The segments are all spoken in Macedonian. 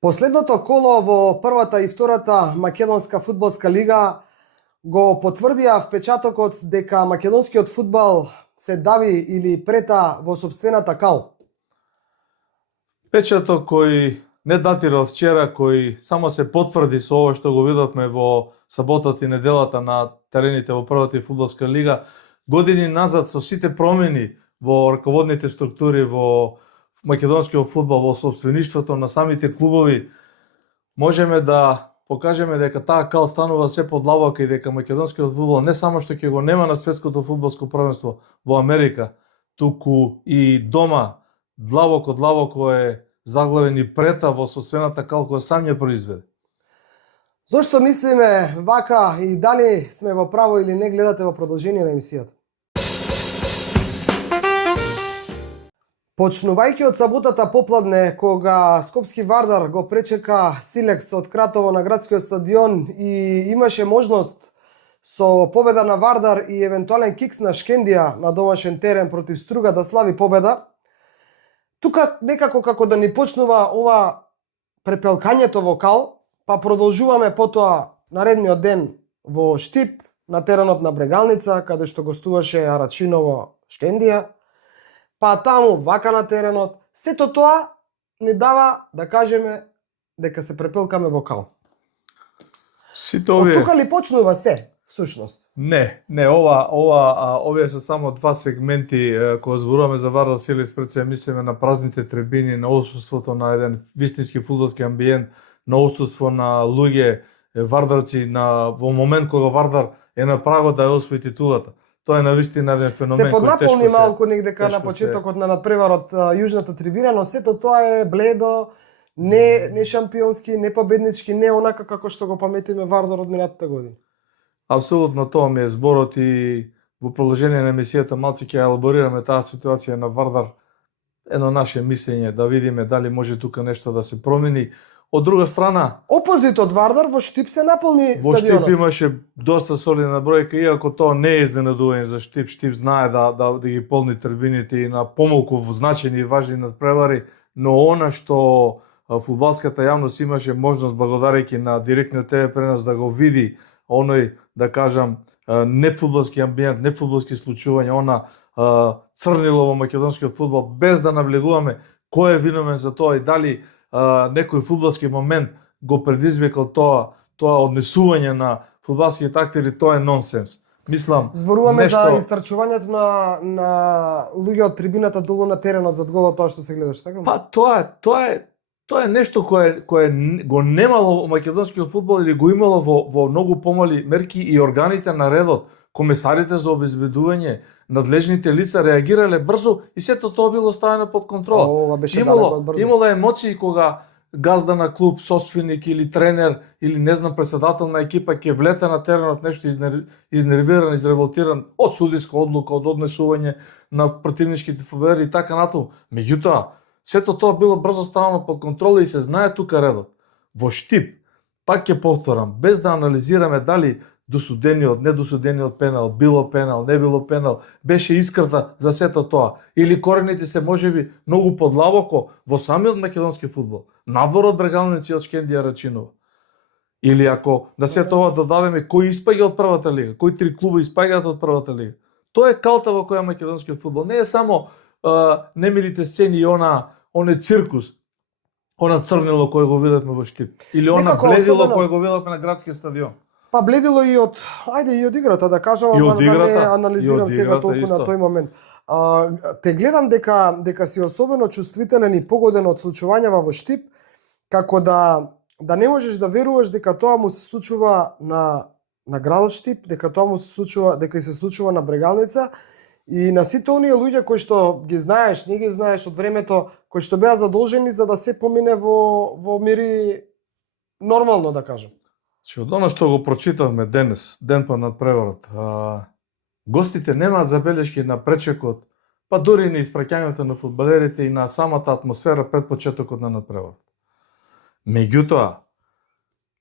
Последното коло во првата и втората македонска фудбалска лига го потврдија впечатокот дека македонскиот фудбал се дави или прета во сопствената кал. Печаток кој не датира од вчера, кој само се потврди со ова што го видовме во саботата и неделата на терените во првата и фудбалска лига, години назад со сите промени во раководните структури во македонскиот фудбал, во сопствеништвото на самите клубови, можеме да покажеме дека таа кал станува се подлабока и дека македонскиот фудбал не само што ќе го нема на светското фудбалско првенство во Америка, туку и дома длабоко е заглавен и прета во сопствената кал која сам ја произведе. Зошто мислиме вака и дали сме во право или не, гледате во продолжение на емисијата. Почнувајќи од саботата попладне, кога Скопски Вардар го пречека Силекс од Кратово на градскиот стадион и имаше можност со победа на Вардар и евентуален кикс на Шкендија на домашен терен против Струга да слави победа, тука некако како да ни почнува ова препелкањето во кал, па продолжуваме потоа наредниот ден во Штип, на теренот на Брегалница, каде што гостуваше Арачиново Шкендија, па таму вака на теренот. Сето тоа не дава да кажеме дека се препелкаме во кал. Сите овие... Од тука ли почнува се, всушност? Не, овие се само два сегменти кога зборуваме за Вардар Силекс, пред се мислиме на празните трибини, на отсуството на еден вистински фудбалски амбиент, на отсуство на луѓе вардарци во момент кога Вардар е на прагот да ја освои титулата. Тоа е навистина еден феномен се поднаполни кој малку негдека на почетокот на надпреварот јужната трибина, но сето тоа е бледо, не шампионски, не победнички, не онака како што го паметиме Вардар од минатата година. Апсолутно тоа ми е зборот и во продолжение на емисијата малку ќе елаборираме таа ситуација на Вардар, едно наше мислење, да видиме дали може тука нешто да се промени. Од друга страна, опозит од Вардар во Штип се наполни во стадионот. Штип имаше доста солидна бројка, иако тоа не е изненадување за Штип. Штип знае да ги полни трибините и на помалку значени и важни надпревари, но она што фудбалската јавност имаше можност благодарејќи на директниот ТВ пренос да го види оној, да кажам, не фудбалски амбиент, не фудбалски случувања, она црнило во македонскиот фудбал, без да навлегуваме кој е виновен за тоа и дали некој фудбалски момент го предизвикал тоа однесување на фудбалските актери, тоа е нонсенс. Мислам, зборуваме нешто... за истрчувањето на луѓе од трибината долу на теренот зад голот, тоа што се гледаш, така? Па тоа е нешто кое го немало во македонскиот фудбал или го имало во многу помали мерки и органите на редот, комесарите за обезбедување, надлежните лица реагирале брзо и сето тоа било ставено под контрола. Ова беше далеко од брзо. Имало емоции кога газда на клуб, собственик или тренер или не знам председател на екипа ќе влета на теренот нешто изнервиран, изреволтиран од судиска одлука, од однесување на противничките фудбалери и така натаму. Меѓутоа, сето тоа било брзо ставено под контрола и се знае тука редот. Во Штип, пак ќе повторам, без да анализираме дали досудениот, недосудениот пенал, било пенал, не било пенал, беше искрата за сето тоа. Или корените се можеби многу подлабоко во самиот македонски фудбал, надвор од Брегалници од Шкендија Рачинова. Или ако на сето ова додадеме кои испаѓа од првата лига, кои три клуба испаѓаат од првата лига. Тоа е калта во која македонскиот фудбал. Не е само немилите сцени и оној циркус, она црнило кој го видовме во Штип, или она бледило кој го видовме на градскиот стадион. Па бледило и од играта, да кажам, ама да не анализирам сега толку на тој момент. Те гледам дека си особено чувствителен и погоден од случувањава во Штип, како да не можеш да веруваш дека тоа му се случува на градот Штип, дека тоа му се случува, дека се случува на Брегалница и на сите оние луѓе кои што ги знаеш, не ги знаеш од времето, кои што беа задолжени за да се помине во мири нормално, да кажам. Од оно што го прочитавме денес, ден по надпреварот, гостите немаат забелешки на пречекот, па дури и на испраќањето на фудбалерите и на самата атмосфера пред почетокот на надпреварот. Меѓутоа,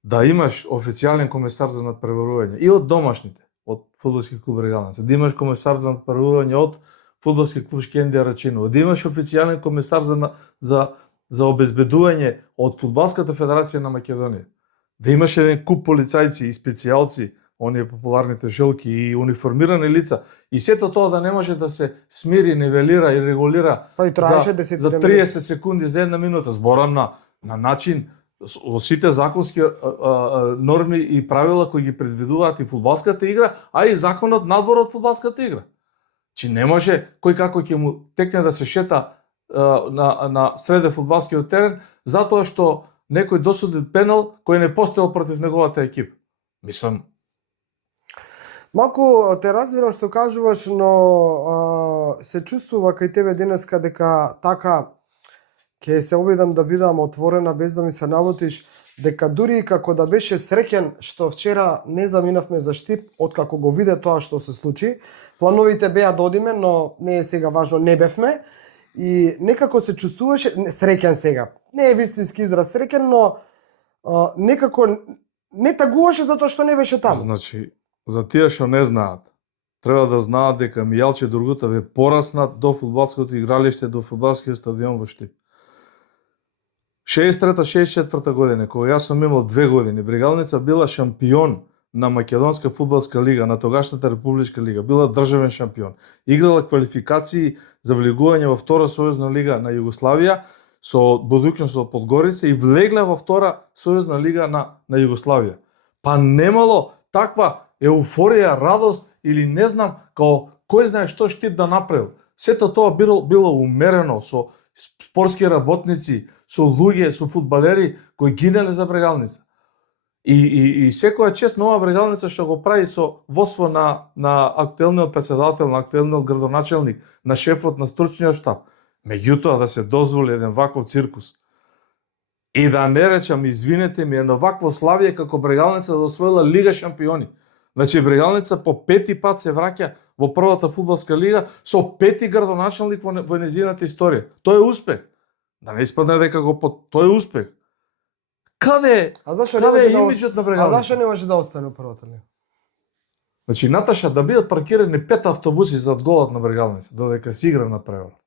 да имаш официјален комесар за надпреварување и од домашните, од фудбалски клуб Брегалница, да имаш комесар за надпреварување од фудбалски клуб Шкендија Рачиново, да имаш официјален комесар за за обезбедување од Фудбалската федерација на Македонија. Да имаше еден куп полицајци и специјалци, оние популарните желки и униформирани лица, и сето тоа да не може да се смири, нивелира и регулира Тој траеше за 30 секунди за една минута. Зборам на начин сите законски норми и правила кои ги предвидуваат и фудбалската игра, а и законот надвор од фудбалската игра. Чи не може кој како ќе му текне да се шета на среде фудбалскиот терен затоа што некој досуди пенал кој не постоел против неговата екипа. Мислам, малку те разбирам што кажуваш, но се чувствува кај тебе денеска дека така ќе се обидам да бидам отворена без да ми се налутиш, дека дури како да беше среќен што вчера не заминавме за Штип, откако го виде тоа што се случи. Плановите беа да одиме, но не е сега важно, не бевме. И некако се чувствуваше среќен сега. Не е вистински израз среќен, но некако не тагуваше затоа што не беше таму. Значи, за тие што не знаат, треба да знаат дека Мијалче Дургутов е пораснат до фудбалското игралиште, до фудбалскиот стадион во Штип. 63-64 година, кога јас сум имал 2 години, Брегалница била шампион на Македонска фудбалска лига, на тогашната Републичка лига, била државен шампион. Играла квалификации за влегување во втора сојузна лига на Југославија со будуќност од Подгорица и влегла во втора сојузна лига на Југославија. Па немало таква еуфорија, радост или не знам као кој знае што Штип да направил. Сето тоа било умерено со спортски работници, со луѓе, со фудбалери кои гинале за Брегалница. И секоја чест нова Брегалница што го прави со водство на актуелниот претседател, на актуелниот градоначелник, на шефот на стручниот штаб. Меѓутоа да се дозволи еден ваков циркус. И да не речам, извинете ми, едно вакво славие како Брегалница да освоила Лига шампиони. Значи Брегалница по 5 пат се враќа во првата фудбалска лига со 5 градоначелник во незината историја. Тоа е успех. Да не испадне дека тој е успех. Каде е имиджот на Брегалница? А зашто не може да остане во првата лига? Значи Наташа да бидат паркирани 5 автобуси зад голот на Брегалница, додека се игра на превар.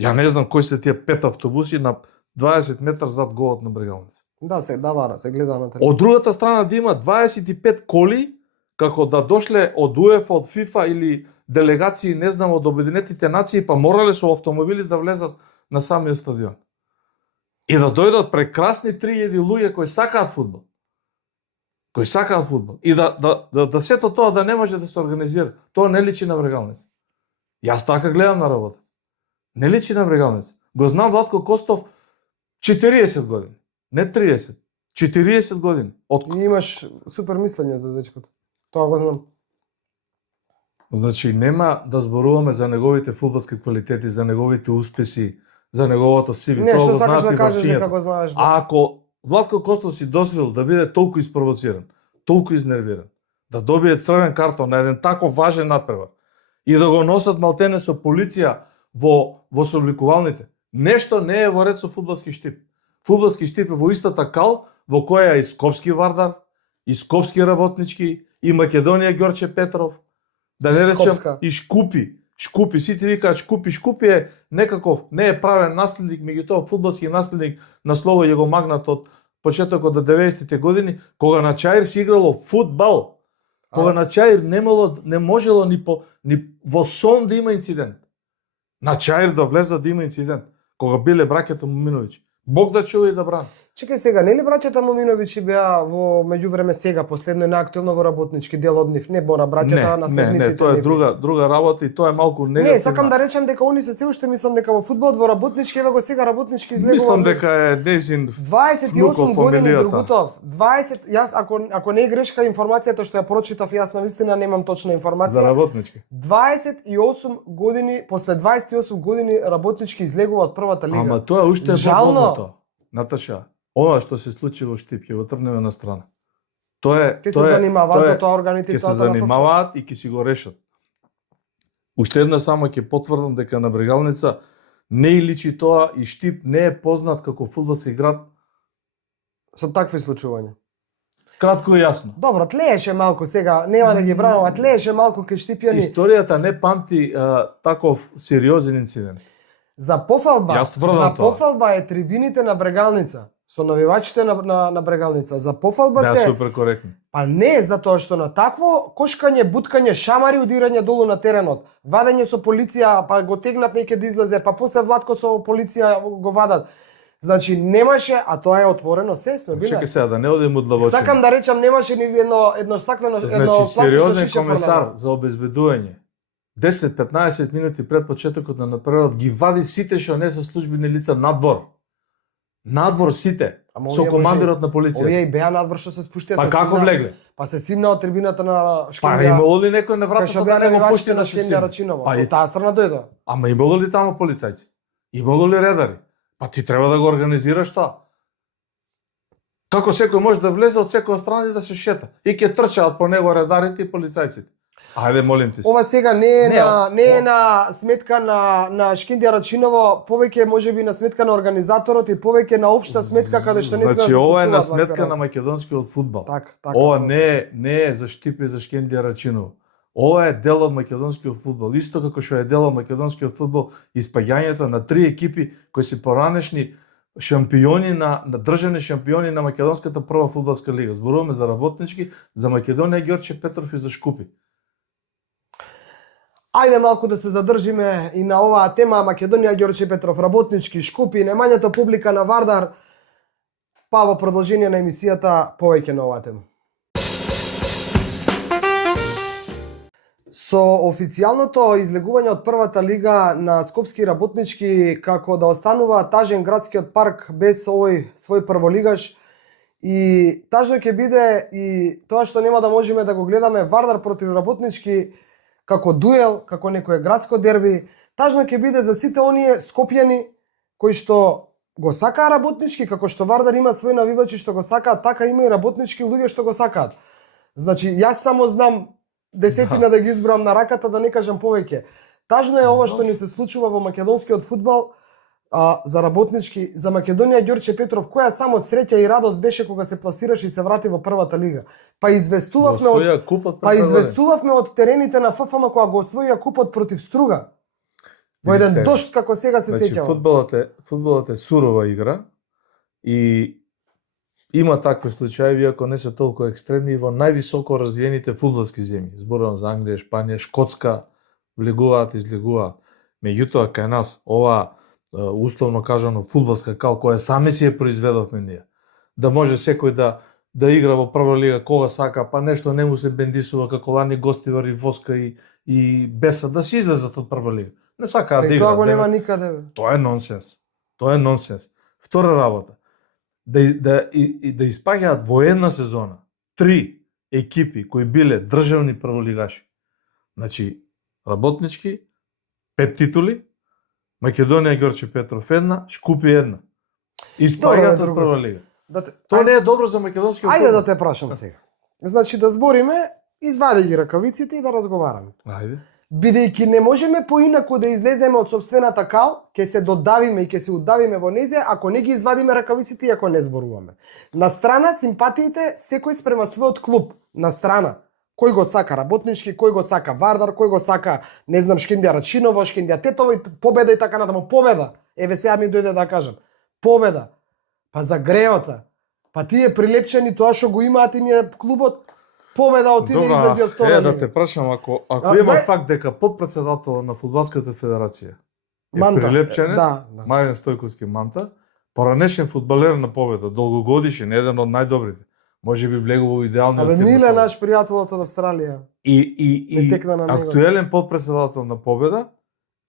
Ја не знам кои се тие 5 автобуси на 20 метра зад голот на Брегалница. Да, се гледа на телевизија. Од другата страна да има 25 коли како да дошле од УЕФА, од ФИФА или делегации, не знам, од Обединетите нации, па морале со автомобили да влезат на самиот стадион. И да дојдат прекрасни 3000 луѓе кои сакаат фудбал. И да сето тоа да не може да се организира. Тоа не личи на Брегалница. Јас така гледам на работа. Не личи на Брегалница. Го знам Владко Костов 40 години. Не 30. 40 години. И имаш супер мислење за дечкото. Тоа го знам. Значи нема да зборуваме за неговите фудбалски квалитети, за неговите успеси, за неговото CV. Не, тоа што го сакаш знаат да и кажеш врачињата. дека го знаеш? А ако Владко Костов си дозволил да биде толку испровоциран, толку изнервиран, да добие црвен картон на еден тако важен надпревар и да го носат малтене со полиција во собликувалните, нешто не е во ред со фудбалски Штип. Фудбалски Штип е во истата кал во која е и Скопски Вардар, и Скопски Работнички, и Македонија Ѓорче Петров, да не речем и Шкупи, сите викаат Шкупи е некаков, не е правен наследник, меѓутоа фудбалски наследник на слово ја го магнат од почетокот на 90-тите години, кога на Чаир се играло фудбал, кога на Чаир не можело ни во сон да има инцидент. На Чаир да влезат да има инцидент, кога биле браќата Муминовиќи. Бог да чува и да брани. Чекај сега, нели браќата Муминовиќи беа во меѓувреме сега последно е наактуелно во работнички дел од нив, не бора браќата наследниците? Не, тоа е друга работа и тоа е малку негативно. Не, сакам да речем дека они се уште мислам дека во фудбалот во работнички, ева го сега работнички излегува. Мислам дека е незин 28 години Другутов. 20, јас ако не е грешка информацијата што ја прочитав, јас навистина немам точна информација. За работнички. 28 години, после 28 години работнички излегува од првата лига. Ама тоа уште е жално. Наташа, ова што се случи во Штип, ќе го трнеме на страна. Тоа ќе се занимаваат за тоа органите, ќе се занимаваат и ќе си го решат. Уште една само ќе потврдам дека на Брегалница не личи тоа и Штип не е познат како фудбалски град со такви случувања. Кратко и јасно. Добро, тлееше малку сега, нема да ги бранам, тлееше малку кај Штипјани. Историјата не памти таков сериозен инцидент. За пофалба, Јас тврдам за тоа. пофалба е трибините на Брегалница, со навивачите на Брегалница. За пофалба Беа се супер коректни. па не, затоа што на такво кошкање, буткање, шамари, удирање долу на теренот, вадење со полиција, па го тегнат неќе да излезе, па после Владко со полиција го вадат. Значи немаше, а тоа е отворено се, сме биле. Чекај сега да не одиме удлабочено. Сакам да речам немаше ни едно стаклено, едно Значи, пластично сериозен шише комесар фрлено. за обезбедување 10-15 минути пред почетокот на напредот ги вади сите што не се службени лица надвор. Надвор сите. Ама Со овие командирот на Овие полицијата. и беа надвор што се спуштија. Па се како симна- влегле? Па се симна од трибината на Па Шкендија. имало ли некој на Кај вратата што да беа не го навивачите пушти на да се Шкендија сима? Рачинова. Па и- Од таа страна дојде. Ама имало ли таму полицајци? Имало ли редари? Па ти треба да го организираш тоа. Како секој може да влезе од секоја страна и да се шета. И ќе трчаат по него редарите и полицајците. Ајде, молим ти се. Ова сега не е Не, на сметка на Шкендија Рачиново, повеќе можеби на сметка на организаторот и повеќе на општа сметка каде што не сме да Значи се ова е на случуваат вакви сметка на работи. македонскиот фудбал. Така. Ова тоа не е за Штипе за Шкендија Рачиново. Ова е дел од македонскиот фудбал. Исто како што е дел од македонскиот фудбал испаѓањето на 3 екипи кои се поранешни шампиони на државни шампиони на македонската прва фудбалска лига. Зборуваме за Работнички, за Македонија Ѓорче Петров и за Шкупи. Ајде малку да се задржиме и на оваа тема Македонија Ѓорче Петров, Работнички, Шкупи, немањето публика на Вардар, па во продолжение на емисијата повеќе на оваа тема. Со официјалното излегување од првата лига на Скопски Работнички како да останува тажен градскиот парк без овој свој прволигаш и тажно ќе биде и тоа што нема да можеме да го гледаме Вардар против Работнички како дуел, како некое градско дерби, тажно ќе биде за сите оние скопјани кои што го сакаа Работнички, како што Вардар има свој навивачи што го сакаат, така има и Работнички луѓе што го сакаат. Значи, јас само знам десетина да ги избрам на раката, да не кажам повеќе. Тажно е ова што ни се случува во македонскиот фудбал, за Работнички, за Македонија Ѓорче Петров, која само среќа и радост беше кога се пласираше и се врати во првата лига. Па известувавме од терените на ФФМ кога го освоија купот против Струга. Во еден дожд како сега се Значи, сеќавам. фудбалот е сурова игра и има такви случаи, ако не се толку екстремни, во највисоко развиените фудбалски земји. Зборувам за Англија, Шпанија, Шкотска, влегуваат, излегуваат. Меѓутоа, кај нас, ова условно кажано фудбалска кал, која сами си ја произведовме ние. Да може секој да игра во прва лига кога сака, па нешто не му се бендисува како лани гостивари Воска и Беса, да си излезат од прва лига. Не сакаат да играат. Тоа го нема никаде. Тоа е нонсенс. Тоа е нонсенс. Втора работа. Да испаѓаат во една сезона 3 екипи кои биле државни прволигаши. Значи, Работнички 5 титули, Македонија Ѓорче Петров 1, Шкупи 1. Испаѓаат од прва лига. Тоа не е добро за македонскиот фудбал. Ајде да те прашам сега. Значи да збориме, извади ги ракавиците и да разговараме. Ајде. Бидејќи не можеме поинаку да излеземе од собствената кал, ќе се додавиме и ќе се удавиме во незе ако не ги извадиме ракавиците и ако не зборуваме. На страна симпатиите секој спрема својот клуб. На страна. Кој го сака Работнички, кој го сака Вардар, кој го сака, не знам, Шкендија Рачиново, Шкендија Тетово и победа и така натаму. Победа. Еве сега ми дојде да кажам. Победа. Па за греота. Па тие прилепчени тоа што го имаат им е клубот. Победа отиде излези од втора да лига. те прашам, ако има факт дека подпредседател на фудбалската федерација е прилепченец, Маријан Стојковски Манта, поранешен фудбалер на Победа, долгогодишен, еден од најдобрите. Може би влегува во идеалниот тип. Миле наш пријател од Австралија. И актуелен подпредседател на Победа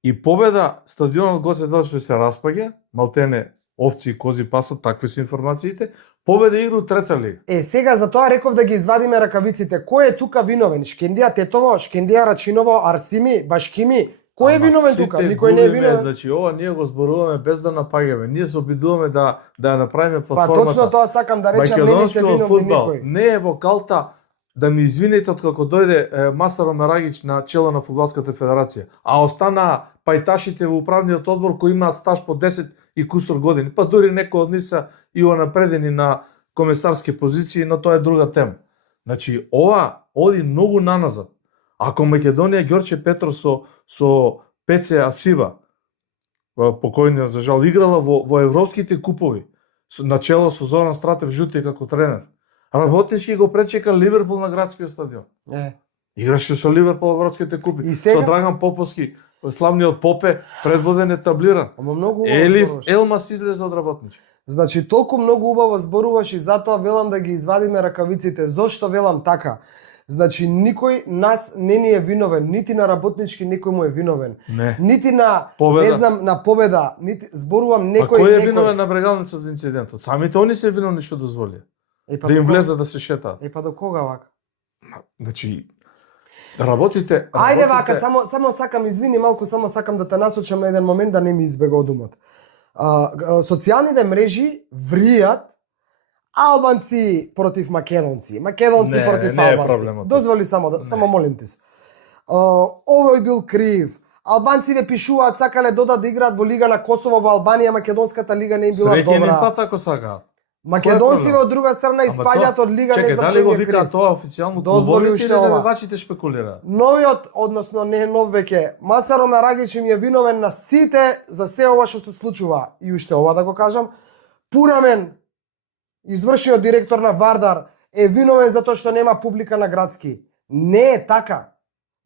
и Победа стадионот Гоце Делчев се распаѓа, малтене овци и кози пасат, такви се информациите. Победа игра трета лига. Сега за тоа реков да ги извадиме ракавиците. Кој е тука виновен? Шкендија Тетово, Шкендија Рачиново, Арсими, Башкими? Кој е виновен тука? Никој не е виновен. Значи ова ние го зборуваме без да напаѓаме. Ние се обидуваме да ја направиме платформата. Па точно тоа сакам да речам, не ми се виновни никој. Не е во калта, да ми извините од како дојде Масаро Мерагич на чело на фудбалската федерација, а остана пајташите во управниот одбор кои имаат стаж по 10 и кусор години. Па дури некои од нив се и напредени на комесарски позиции, но тоа е друга тема. Значи, ова оди многу наназад. Ако Македонија Ѓорче Петров со Пеце Асива покојниот за жал, играла во европските купови, начело со Зоран Стратев Жути како тренер. Работнички го пречека Ливерпул на градскиот стадион. Играше со Ливерпул во европските купи. И сега? Со Драган Поповски, славниот Попе, предводен етаблиран. Ама многу Елиф зборуваш. Елмас излезе од работнички. Значи, толку многу убаво зборуваш и затоа велам да ги извадиме ракавиците. Зошто велам така? Значи, никој нас не ни е виновен, нити на работнички некој му е виновен. Не. Нити на, Победа. не знам, на победа, нити зборувам А кој е некој. виновен на Брегалница за инцидентот? Самите они се виновни што дозволија. Па Да им до кога? влезе да се шетаат. Па до кога вака? Значи, работите... Ајде вака, само сакам, извини малку, само сакам да те насочам на еден момент да не ми избега од умот. Социјалните мрежи вријат албанци против македонци, македонци Не, против не е албанци. проблемот. Дозволи само молим те се. Овој бил крив. Албанците пишуваат сакале додат да играат во Лига на Косово во Албанија, македонската лига не им била Среќен им добра. пат ако сакаат. Македонците проблем? од друга страна Ама испаѓаат од лига, не Чекај, знам дали го кој е вика крив. тоа официјално Дозволи клубовите уште или ова. навивачите шпекулираат? Новиот, односно не нов веќе, Масаро Мерагич им е виновен на сите за се ова што се случува. И уште ова да го кажам, Пурамен, извршниот директор на Вардар, е виновен затоа што нема публика на градски. Не е така.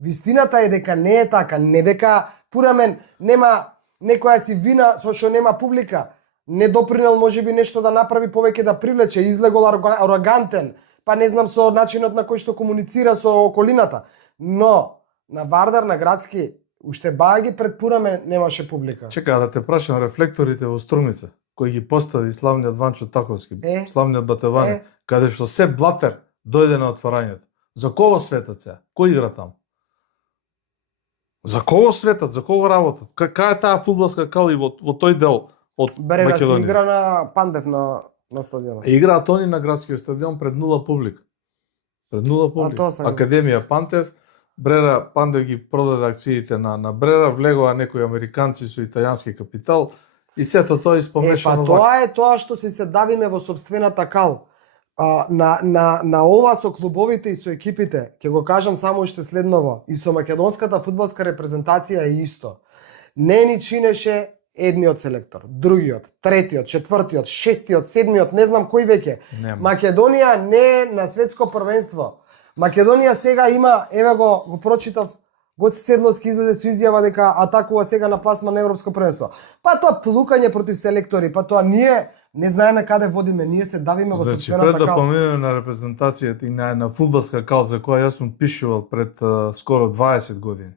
Вистината е дека не е така, не дека Пурамен нема некоја си вина со што нема публика. Не допринел можеби нешто да направи повеќе да привлече, излегол арогантен, па не знам со начинот на кој што комуницира со околината. Но на Вардар, на градски, уште бајаги пред Пурамен немаше публика. Чекај да те прашам рефлекторите во Струмица, кој ги постави славниот Ванчо Таковски, славниот Батевање, каде што се Блатер дојде на отварањето. За кого светат се? Кој игра таму? За кого светат? За кого работат? Каква е таа фудбалска кали во тој дел од Брера си Македонија? игра на Пандев на стадионот. Играат они на градскиот стадион пред нула публика. Пред нула публика. тоа сакам. Академија Пантев, Брера Пандев ги продаде акциите на Брера, влегоа некои американци со италијански капитал и сето тоа испомешано. Тоа е тоа што се давиме во собствената кал. На ова со клубовите и со екипите, ќе го кажам само уште следново, и со македонската фудбалска репрезентација е исто. Не ни чинеше едниот селектор, другиот, третиот, четвртиот, шестиот, седмиот, не знам кој веќе. Македонија не е на светско првенство. Македонија сега има, еве го прочитав, Гоце Седловски излезе со изјава дека атакува сега на пласма на европско првенство. Па тоа плукање против селектори, па тоа ние не знаеме каде водиме, ние се давиме во собствената кал. Пред да поминеме на репрезентацијата и на фудбалска кал за која јас сум пишувал пред скоро 20 години.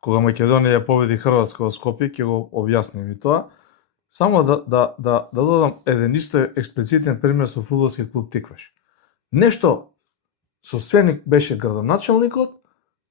Кога Македонија ја победи Хрватска во Скопје, ќе го објасним и тоа. Само да додам еден исто експлицитен пример со фудбалски клуб Тикваш. Нешто собственик беше градоначалникот,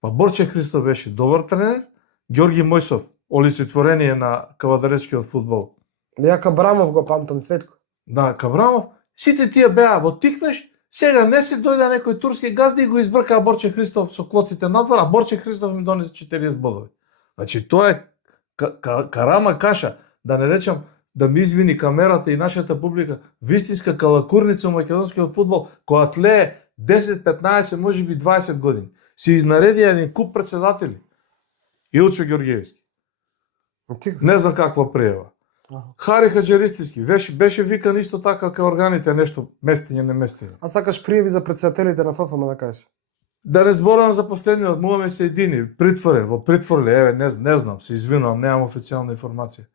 па Борче Христов беше добар тренер, Ѓорги Мојсов, олицетворение на кавадаречкиот фудбал. Ја Кабрамов го памтам, Светко. Да, Кабрамов, сите тие беа во Тиквеш, сега не се дојде некој турски газди и го избркаа Борче Христов со клоците надвор, а Борче Христов им донесе 40 бодови. Значи тоа е карама каша, да не речам да ми извини камерата и нашата публика, вистинска калакурница во македонскиот фудбал, која тлее 10, 15, можеби 20 години. Си изнаредија еден куп председатели. Илчо Ѓорѓевски. Не знам каква пријава. Хари Хаджеристиски, беше викан исто така кај органите нешто местење, не местење. А сакаш пријави за председателите на ФФМ да кажеш? Да не зборувам за последниот, муваме се едини, притворен, во притворле, еве, не знам, се извинувам, немам официјална информација.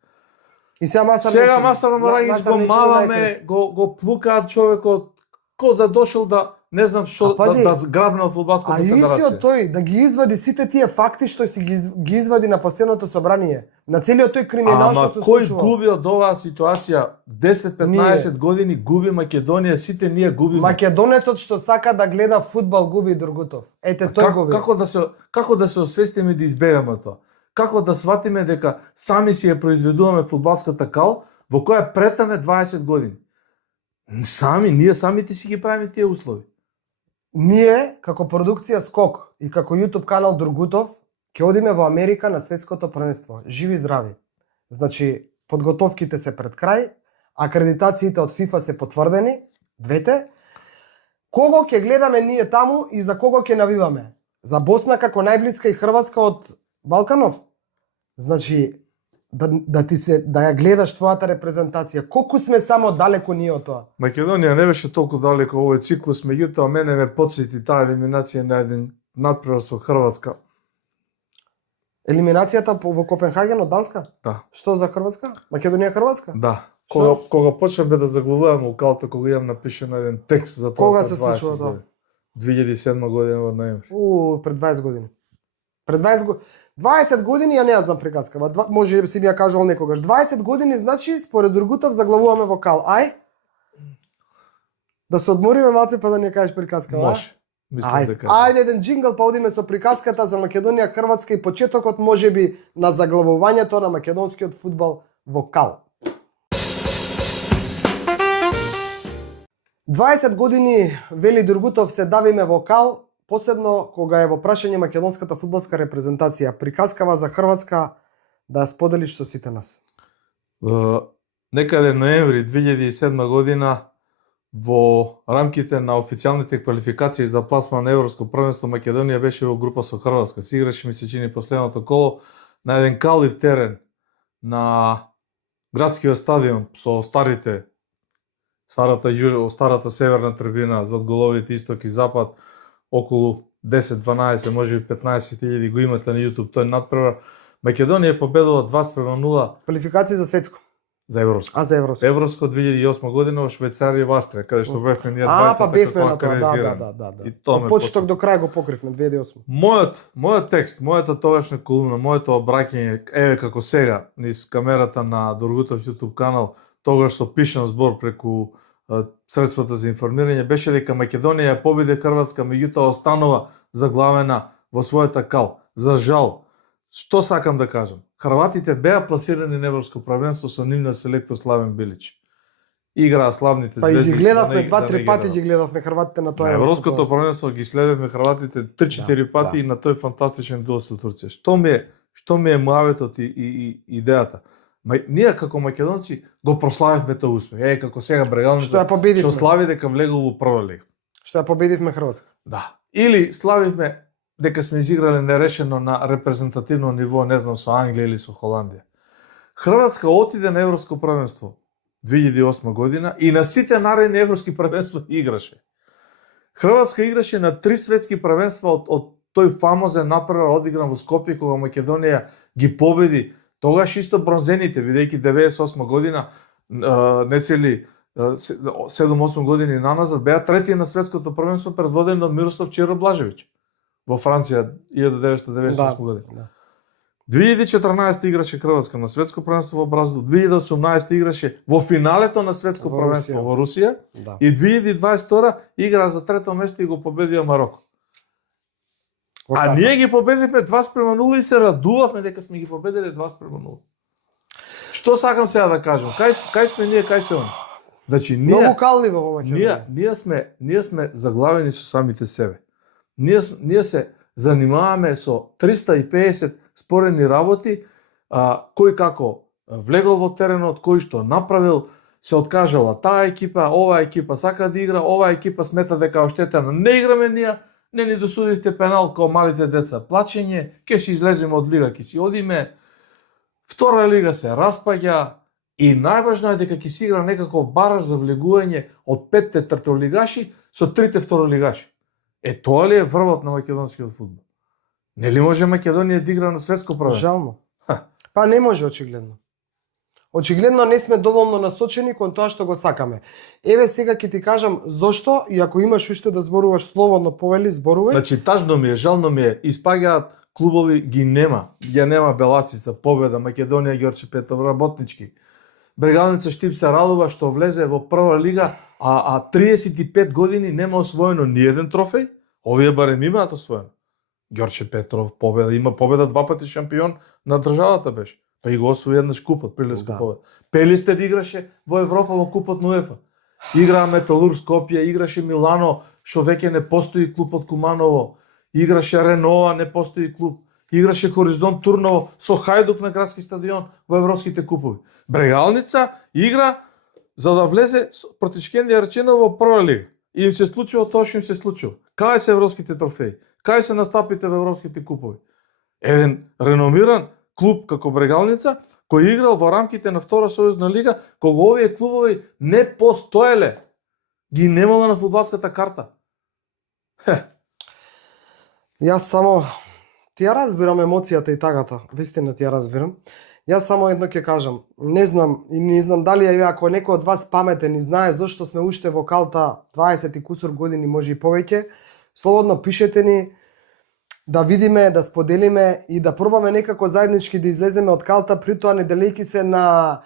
И сега Масар Мерагич го маламе, го плукаат човекот, кој да дошол да не знам што да грабне од фудбалската федерација. А истиот тој да ги извади сите тие факти што си ги извади на последното собрание, на целиот тој криминал што се случува. Ама кој губи од оваа ситуација? 10-15 години губи Македонија, сите ние губиме. Македонецот што сака да гледа фудбал губи Другутов. Ете тој губи. Како да се освестиме да избегаме тоа? Како да сватиме дека сами си ја произведуваме фудбалската кал во која претаме 20 години? Ние самите си ги правиме тие услови. Ние, како продукција Скок и како YouTube канал Другутов, ќе одиме во Америка на светското првенство. Живи и здрави. Значи, подготовките се пред крај, акредитациите од FIFA се потврдени, двете. Кого ќе гледаме ние таму и за кого ќе навиваме? За Босна како најблиска и Хрватска од Балканов? Значи, да ја гледаш твојата репрезентација. Колку сме само далеко ние од тоа? Македонија не беше толку далеко овој циклус, меѓутоа мене ме потсети таа елиминација на еден надпревар со Хрватска. Елиминацијата во Копенхаген од Данска? Да. Што за Хрватска? Македонија Хрватска? Да. Што? Кога почнаме да заглавуваме укалта, кога имам напишано еден текст за тоа. Кога се случува тоа? 2007 година во ноември. Пред 20 години. Пред 20 години ја не ја знам приказкава. Може си ми ја кажал некогаш. 20 години значи според Ургутов заглавуваме вокал. Ај? Да се одмориме малце па да не кажеш приказкава. Може. Мислам дека. Ајде еден джингл па одиме со приказката за Македонија Хрватска и почетокот можеби на заглавувањето на македонскиот фудбал вокал. 20 години, вели Дургутов, се давиме вокал, посебно кога е во прашање македонската фудбалска репрезентација. Приказкава за Хрватска да ја споделиш со сите нас. Некаде ноември 2007 година во рамките на официјалните квалификации за пласман на Европско првенство Македонија беше во група со Хрватска. Се играше, ми се чини, последното коло на еден калив терен на градскиот стадион со старата северна трибина зад головите исток и запад, околу 10-12, може би 15.000 го имате на YouTube тој надпревар. Македонија победува 2:0 Квалификации за светско. за европско. За европско. Европско 2008 година во Швајцарија и во Австрија, каде што бевме ние Па двајцата бевме како на тоа, акредитирани. да. И тоа ме Од почеток до крај го покривме 2008. Мојот текст, мојата тогашна колумна, моето обраќање, еве како сега, низ камерата на Дургутов YouTube канал, тогаш со пишан збор преку средствата за информирање, беше дека Македонија ја победи Хрватска, меѓутоа останува заглавена во својата кал. За жал, што сакам да кажам? Хрватите беа пласирани на Европско првенство со нивниот селектор Славен Билич. Играа славните Па и звезди. ги гледавме да не 2-3 пати ги ги гледавме Хрватите на тоа на Европското првенство ги следевме Хрватите 3-4 пати и на тој фантастичен дуел со Турција. Што ми е муаветот и идејата? Ние како македонци го прославивме тој успех. Како сега Брегалница Што ја победивме. што слави дека влегол во прва лига. Што ја победивме Хрватска. Да. Или славивме дека сме изиграле нерешено на репрезентативно ниво, не знам, со Англија или со Холандија. Хрватска отиде на Европско првенство 2008 година и на сите наредни европски првенства играше. Хрватска играше на 3 светски првенства од тој фамозен надпревар одигран во Скопје кога Македонија ги победи. Тогаш исто бронзените, бидејќи 98 година, нецели 7-8 години наназад, беа трети на светското првенство предводени од Мирослав Чиро Блажевиќ во Франција 1998 година. 2014 играше Хрватска на светско првенство во Бразил, 2018 играше во финалето на светско првенство во Русија и 2022 игра за трето место и го победија Мароко. А ние ги победивме 2:0 и се радувавме дека сме ги победиле 2:0. Што сакам сега да кажам? Кај сме ние, кај се они? Значи Многу калливо во Македонија. ние сме заглавени со самите себе. Ние се занимаваме со 350 споредни работи, кој како влегол во теренот, кој што направил, се откажала таа екипа, оваа екипа сака да игра, оваа екипа смета дека оштетена не играме ние, не ни досудивте пенал као малите деца, плачење, ќе си излеземе од лига, ќе си одиме. Втора лига се распаѓа и најважно е дека ќе си игра некаков бараж за влегување од 5 тртолигаши со 3 второлигаши. Тоа ли е врвот на македонскиот фудбал? Нели може Македонија да игра на светско првенство? Жално. Па не може очигледно. Очигледно не сме доволно насочени кон тоа што го сакаме. Еве сега ќе ти кажам зошто, и ако имаш уште да зборуваш слободно, повели, зборувај. Значи тажно ми е, жално ми е, испаѓаат клубови, ги нема. Ја нема Беласица, Победа, Македонија, Ѓорче Петов, Работнички. Брегалница Штип се радува што влезе во прва лига, а 35 години нема освоено ни еден трофеј. Овие барем имаат освоено. Ѓорче Петров, Победа, има Победа 2 пати шампион на државата беше. Па и го освои еднаш купот, Прилевска Победа. Пелистед играше во Европа во купот на УЕФА. Играа Металург Скопје, играше Милано, што веќе не постои клуб од Куманово. Играше Ренова, не постои клуб. Играше Хоризонт Турново со Хајдук на градски стадион во европските купови. Брегалница игра за да влезе протичкендија речено во прва лига. И им се случило тоа што им се случило. Кај се европските трофеи? Кај се настапите во европските купови? Еден реномиран клуб како Брегалница кој играл во рамките на Втора сојузна лига, кога овие клубови не постоеле, ги немала на фудбалската карта. Јас само ти ја разбирам емоцијата и тагата, вистина ти ја разбирам. Јас само едно ќе кажам, не знам дали ако некој од вас паметен и знае зошто сме уште во калта 20 и кусур години, може и повеќе, слободно пишете ни да видиме, да споделиме и да пробаме некако заеднички да излеземе од калта, притоа не делејќи се на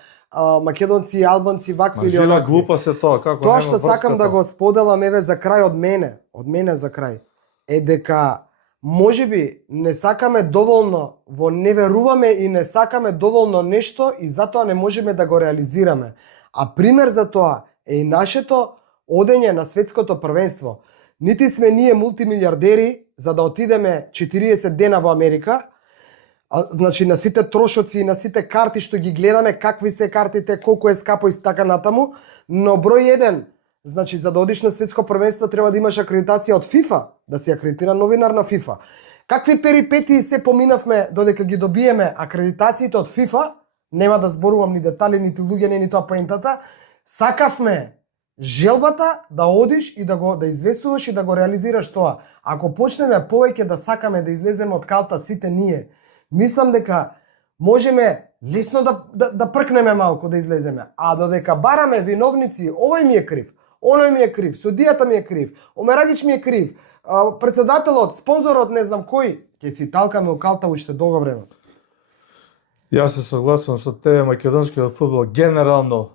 македонци и албанци вакви или Жила онакви. глупа се тоа, како Тоа нема што сакам да врската. го споделам еве за крај од мене за крај, е дека можеби не сакаме доволно, не веруваме и не сакаме доволно нешто и затоа не можеме да го реализираме. А пример за тоа е и нашето одење на светското првенство. Нити сме ние мултимилиардери за да отидеме 40 дена во Америка, значи на сите трошоци и на сите карти што ги гледаме, какви се картите, колку е скапо и така натаму, но број 1, значи за да одиш на светско првенство треба да имаш акредитација од FIFA, да си акредитиран новинар на FIFA. Какви перипетии се поминавме додека ги добиеме акредитациите од FIFA, нема да зборувам ни детали, нити луѓе, не ни тоа поентата, сакавме желбата да одиш и да известуваш и да го реализираш тоа. Ако почнеме повеќе да сакаме да излеземе од калта сите ние, мислам дека можеме лесно да пркнеме малку да излеземе. А додека бараме виновници, овој ми е крив, оној ми е крив, судијата ми е крив, Омерагич ми е крив, претседателот, спонзорот, не знам кој, ќе си талкаме у калта уште долго време. Јас се согласувам со тебе, македонскиот фудбал генерално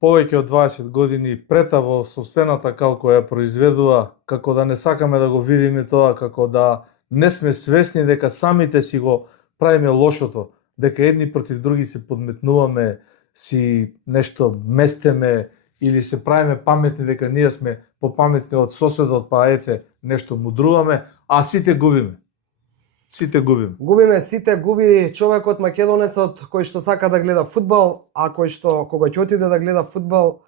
повеќе од 20 години претаво собствената кал која ја произведува, како да не сакаме да го видиме тоа, како да не сме свесни дека самите си го правиме лошото, дека едни против други се подметнуваме, си нешто местеме или се правиме паметни дека ние сме попаметни од соседот, па ете нешто мудруваме, а сите губиме. Сите губиме. Губиме сите, губи човекот македонецот кој што сака да гледа фудбал, а кој што кога ќе отиде да гледа фудбал,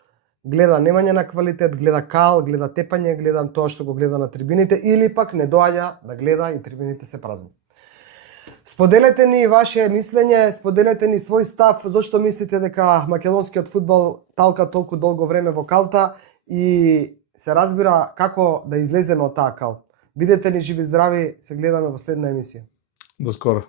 гледа немање на квалитет, гледа кал, гледа тепање, гледа тоа што го гледа на трибините или пак не доаѓа да гледа и трибините се празни. Споделете ни ваше мислење, споделете ни свој став, зошто мислите дека македонскиот фудбал талка толку долго време во калта и се разбира како да излеземе од таа кал. Бидете ни живи здрави, се гледаме во следна емисија. До скоро.